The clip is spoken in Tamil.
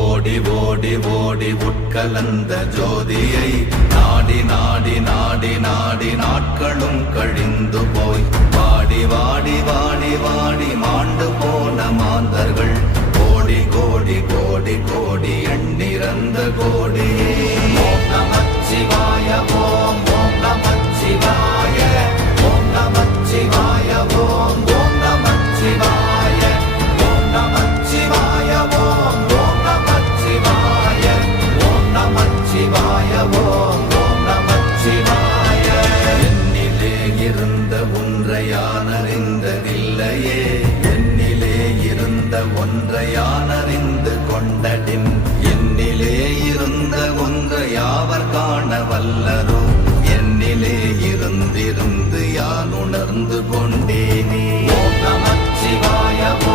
ஓடி ஓடி ஓடி உட்கலந்த ஜோதியை நாடி நாடி நாடி நாடி நாட்களும் கழிந்து போய் வாடி வாடி வாடி வாடி மாண்டு போன மாந்தர்கள் கோடி கோடி கோடி கோடி எண்ணிறந்த கோடி. ஓம் நமச்சிவாய ஓம் ஓம் நமச்சிவாய ஓம் நமச்சிவாய ஓம் ஓம் நமச்சிவாய ஓம் நமச்சிவாய ஓம் ஓம் நமச்சிவாய ஓம் நமச்சிவாய ஓம் ஓம் நமச்சிவாய. என்னிலே இருந்த ஒன்றை யான் அறிந்ததில்லையே, என்னிலே இருந்த ஒன்றை யான் அறிந்து கொண்டடின், என்னிலே இருந்த ஒன்றை யாவர் காண வல்லரோ, என்னிலே இருந்திருந்து யான் உணர்ந்து கொண்டேன்.